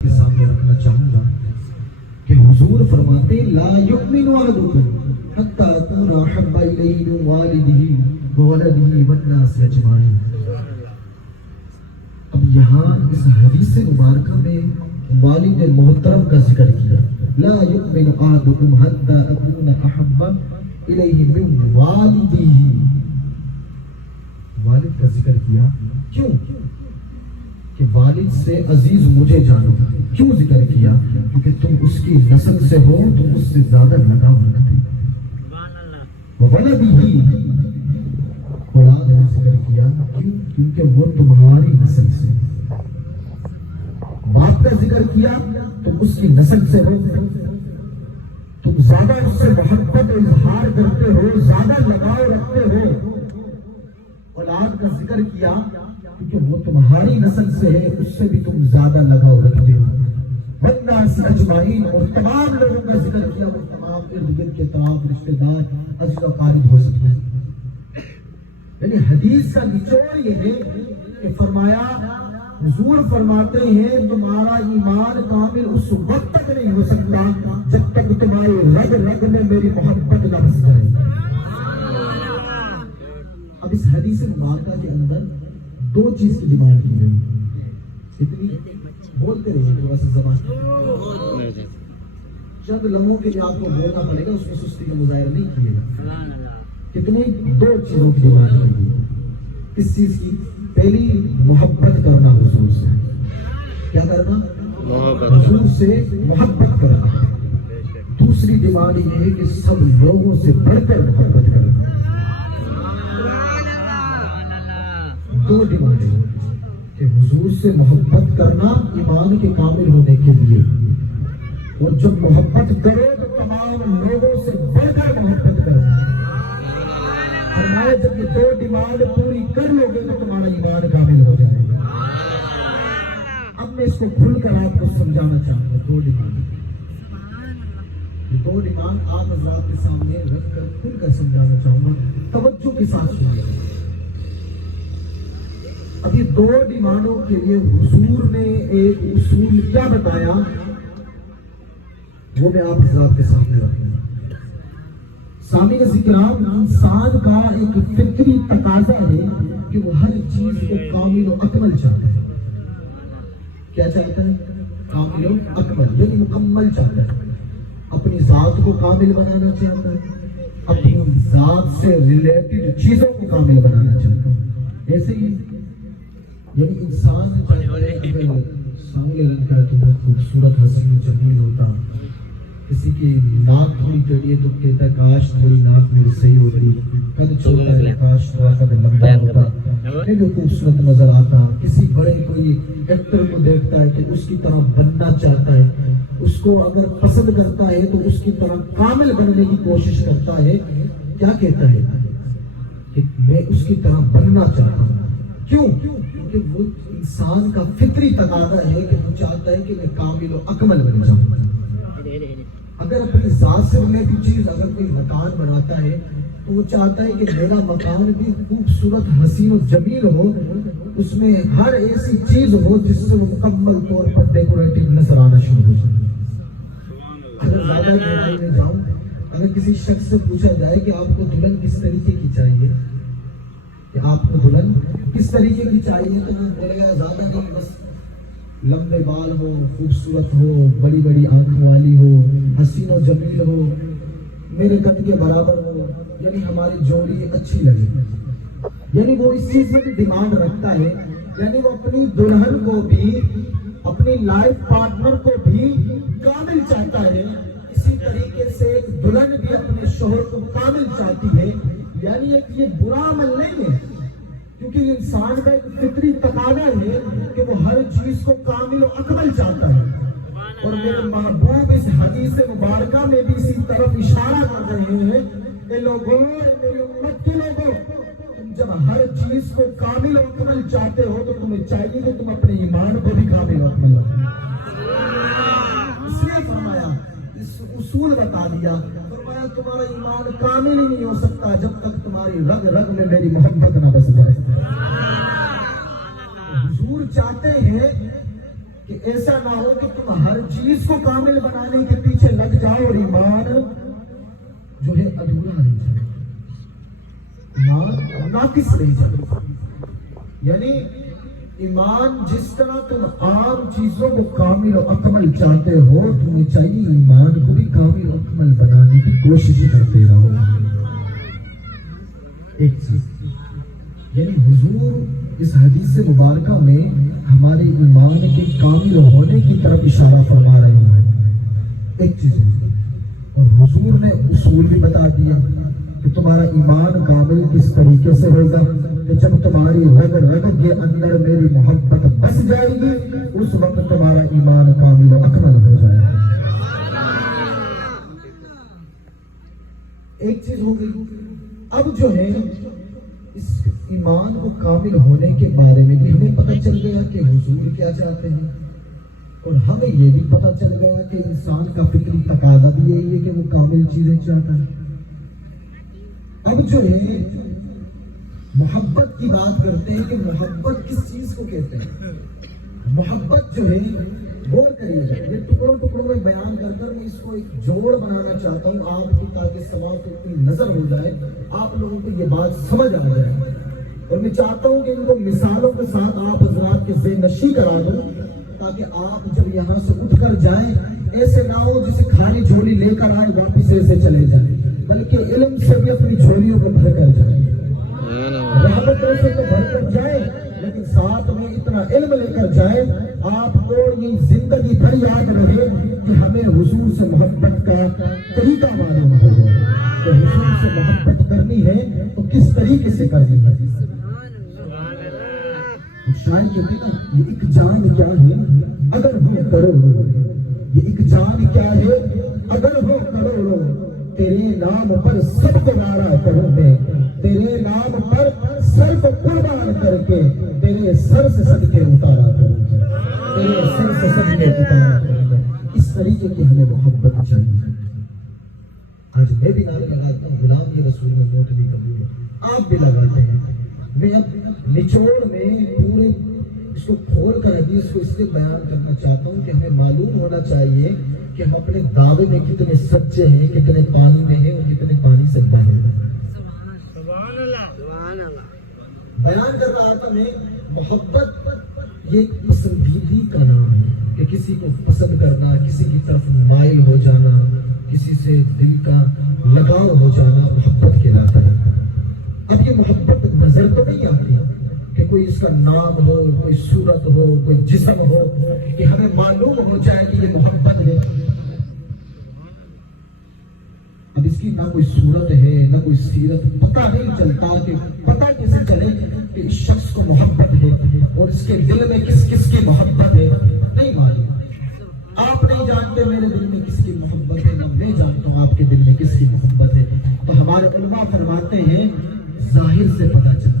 کے سامنے رکھنا چاہوں گا کہ حضور فرماتے لا یؤمن احدکم حتی اکون احب الیہ من والدہ وولدہ والناس اجمعین۔ اب یہاں اس حدیث مبارکہ میں والد محترم کا ذکر کیا، لا یؤمن احدکم حتی اکون احب الیہ من والدہ، والد کا ذکر کیا کیوں؟ کہ والد سے عزیز مجھے جانو۔ کیوں ذکر کیا؟ کیونکہ تم اس کی نسل سے ہو، تم اس سے زیادہ لگاؤ رکھتے ہو۔ وولدہ، اولاد کا ذکر کیا کیوں؟ کیونکہ وہ تمہاری نسل سے۔ باپ کا ذکر کیا تم اس کی نسل سے ہو، تم زیادہ اس سے محبت اظہار کرتے ہو، زیادہ لگاؤ رکھتے ہو۔ اولاد کا ذکر کیا کیونکہ وہ تمہاری نسل سے ہے، اس سے بھی تم زیادہ لگاؤ رکھتے ہو۔ والناس اجمعین، اور تمام لوگوں کا ذکر کیا، وہ تمام ارد گرد کے تمام رشتہ دار عزیز و قارب ہو سکتے ہیں۔ یعنی حدیث کا نچوڑ یہ ہے کہ فرمایا، حضور فرماتے ہیں تمہارا ایمان کامل اس وقت تک نہیں ہو سکتا جب تک تمہاری رگ رگ میں میری محبت نہ بس جائے۔ اب اس حدیث مبارکہ کے اندر دو چیز کی ڈیمانڈ کی گئی، اتنی بولتے رہیے تھوڑا سا زبان، چند لمحوں کے لیے آپ کو بولنا پڑے گا، اس میں سستی کا مظاہرہ نہیں کیے گا۔ کتنی دو چیزوں کی ڈیمانڈ کی گئی۔ کس چیز کی؟ پہلی محبت کرنا حضور سے۔ کیا کرنا؟ حضور سے محبت کرنا۔ دوسری ڈیمانڈ یہ ہے کہ سب لوگوں سے بڑھ کر محبت کرنا۔ دو ڈیمانڈ ہے کہ حضور سے محبت کرنا ایمان کے کامل ہونے کے لیے، اور جب محبت کرو تو تمام لوگوں سے بڑھ کر محبت کرنا۔ فرمایا جب یہ دو ڈیمانڈ پوری کر لو گے تو تمہارا ایمان کامل ہو جائے گا۔ اب میں اس کو کھل کر آپ کو سمجھانا چاہوں گا۔ دو ڈیمانڈ آپ حضرات کے سامنے رکھ کر کھل کر سمجھانا چاہوں گا، توجہ کے ساتھ سنیے۔ اب یہ دو ڈیمانڈوں کے لیے حضور نے ایک اصول کیا بتایا، وہ میں آپ حضرات کے سامنے رکھوں گا۔ سامعین کرام، انسان کا ایک فطری تقاضا ہے کہ وہ ہر چیز کو کامل و اکمل چاہتا ہے۔ کیا چاہتا ہے؟ کامل و اکمل، یعنی مکمل چاہتا ہے۔ اپنی ذات کو کامل بنانا چاہتا ہے، اپنی ذات سے ریلیٹڈ چیزوں کو کامل بنانا چاہتا ہے۔ ایسے ہی یعنی انسان چاہتا ہے کہ سامنے رنگ کا تو بہت خوبصورت حسین جمیل ہوتا، کسی کی ناک تھوڑی ٹیڑھی ہے تو کہتا ہے کاش تھوڑی ناک میری صحیح ہوتی، قد چھوٹا ہے کاش تھوڑا قد لمبا ہوتا، جو خوبصورت نظر آتا۔ کسی بڑے کوئی ایکٹر کو دیکھتا ہے کہ اس کی طرح بننا چاہتا ہے، اس کو اگر پسند کرتا ہے تو اس کی طرح کامل بننے کی کوشش کرتا ہے۔ کیا کہتا ہے؟ کہ میں اس کی طرح بننا چاہتا ہوں۔ کیوں؟ کہ وہ انسان کا فطری تقاضا ہے کہ وہ چاہتا ہے کہ میں کامل و اکمل بن جاؤں۔ اگر اپنی ذات سے ریلیٹڈ چیز، اگر کوئی مکان بناتا ہے تو وہ چاہتا ہے کہ میرا مکان بھی خوبصورت حسین و جمیل ہو، اس میں ہر ایسی چیز ہو جس سے وہ مکمل طور پر ڈیکوریٹو نظر آنا شروع ہو جائے۔ اگر زیادہ گہرائی میں جاؤں، اگر کسی شخص سے پوچھا جائے کہ آپ کو دلہن کس طریقے کی چاہیے، کہ آپ کو دلہن کس طریقے کی چاہیے، تو وہ بولے گا زیادہ نہیں، بس لمبے بال ہو، خوبصورت ہو، بڑی بڑی آنکھوں والی ہو، حسین و جمیل ہو، میرے قد کے برابر ہو، یعنی ہماری جوڑی اچھی لگے۔ یعنی وہ اس چیز میں بھی ڈیمانڈ رکھتا ہے، یعنی وہ اپنی دلہن کو بھی، اپنی لائف پارٹنر کو بھی کامل چاہتا ہے۔ اسی طریقے سے ایک دلہن بھی اپنے شوہر کو کامل چاہتی ہے۔ یعنی ایک یہ برا عمل نہیں ہے، کیونکہ انسان کا ایک فطری تقاضا ہے کہ وہ ہر چیز کو کامل و اکمل چاہتا ہے۔ اور میرے محبوب اس حدیث مبارکہ میں بھی اسی طرف اشارہ کر رہے ہیں کہ لوگوں، میری امت کے لوگوں، تم جب ہر چیز کو کامل و اکمل چاہتے ہو تو تمہیں چاہیے کہ تم اپنے ایمان کو بھی کامل و اکمل رکھو۔ اس لیے فرمایا، اس اصول بتا دیا، فرمایا تمہارا ایمان کامل ہی نہیں ہو سکتا جب تک تمہاری رگ رگ میں میری محبت نہ بس جائے۔ حضور چاہتے ہیں کہ ایسا نہ ہو کہ تم ہر چیز کو کامل بنانے کے پیچھے لگ جاؤ اور ایمان جو ہے ادھورا رہ جائے، ایمان ناقص رہ جائے. یعنی ایمان جس طرح تم عام چیزوں کو کامل و اکمل چاہتے ہو، تمہیں چاہیے ایمان کو بھی کامل و اکمل بنانے کی کوشش کرتے رہو. ایک چیز یعنی حضور اس حدیث مبارکہ میں ہمارے ایمان کے کامل ہونے کی طرف اشارہ فرما رہے ہیں. ایک چیز اور حضور نے اصول بھی بتا دیا کہ تمہارا ایمان کامل کس طریقے سے ہوگا کہ جب تمہاری رگ رگ کے اندر میری محبت بس جائے گی، اس وقت تمہارا ایمان کامل و اکمل ہو جائے گا. ایک چیز ہو گئی. اب جو ہے اس ایمان کو کامل ہونے کے بارے میں بھی ہمیں پتہ چل گیا کہ حضور کیا چاہتے ہیں، اور ہمیں یہ بھی پتہ چل گیا کہ انسان کا فکری تقاضا بھی یہی ہے کہ وہ کامل چیزیں چاہتا ہے. اب جو ہے محبت کی بات کرتے ہیں کہ محبت کس چیز کو کہتے ہیں. محبت جو ہے غور کریے گا، یہ ٹکڑوں ٹکڑوں میں بیان کر کر میں اس کو ایک جوڑ بنانا چاہتا ہوں آپ کی، تاکہ سماعت کو اتنی نظر ہو جائے، آپ لوگوں کو یہ بات سمجھ آ جائے. اور میں چاہتا ہوں کہ ان کو مثالوں کے ساتھ آپ حضرات کے ذہن نشی کرا دوں، تاکہ آپ جب یہاں سے اٹھ کر جائیں ایسے نہ ہو جسے خالی جھولی لے کر آئے واپس ایسے چلے جائیں، بلکہ علم سے بھی اپنی جھولیوں کو بھر کر جائیں، رحمتوں سے تو بھر کر جائیں، لیکن ساتھ میں اتنا علم لے کر جائیں آپ کو یہ زندگی بھر یاد رہے کہ ہمیں حضور سے محبت کا طریقہ معلوم ہو جائے کہ حضور سے محبت کرنی ہے تو کس طریقے سے کرنی ہے. شاعر کہتے ہیں یہ ایک جان کیا ہے اگر ہو کروڑوں، یہ ایک جان کیا ہے اگر ہو کروڑوں، تیرے نام پر سب کو نعرہ کروں میں، تیرے نام پر سر کو قربان کر کے تیرے سر سے صدقے اتارا کروں گا، تیرے سر سے صدقے اتارا کروں گا. اس طریقے کی ہمیں محبت چاہیے. آج میں بھی نعرہ لگاتا ہوں غلام کے رسول میں موت بھی قبول ہے، آپ بھی لگاتے ہیں. میں اب نچوڑ میں پورے اس کو کھول کر حدیث کو اس لیے بیان کرنا چاہتا ہوں کہ ہمیں معلوم ہونا چاہیے کہ ہم اپنے دعوے میں کتنے سچے ہیں، کتنے پانی میں ہیں اور کتنے پانی سے باہر ہیں. بیان کر رہا تھا میں محبت یہ ایک پسندیدگی کا نام ہے کہ کسی کو پسند کرنا، کسی کی طرف مائل ہو جانا، کسی سے دل کا لگاؤ ہو جانا محبت کہلاتا ہے. اب یہ محبت نظر تو نہیں آتی کہ کوئی اس کا نام ہو، کوئی صورت ہو، کوئی جسم ہو کہ ہمیں معلوم ہو جائے کہ یہ محبت ہے. اب اس کی نہ کوئی صورت ہے نہ کوئی سیرت، پتہ نہیں چلتا کہ پتہ کیسے چلے کہ اس شخص کو محبت ہے اور اس کے دل میں کس کس کی محبت ہے، نہیں معلوم. آپ نہیں جانتے میرے دل میں کس کی محبت ہے، نہ میں جانتا ہوں آپ کے دل میں کس کی محبت ہے. تو ہمارے علماء فرماتے ہیں ظاہر سے پتہ چلتا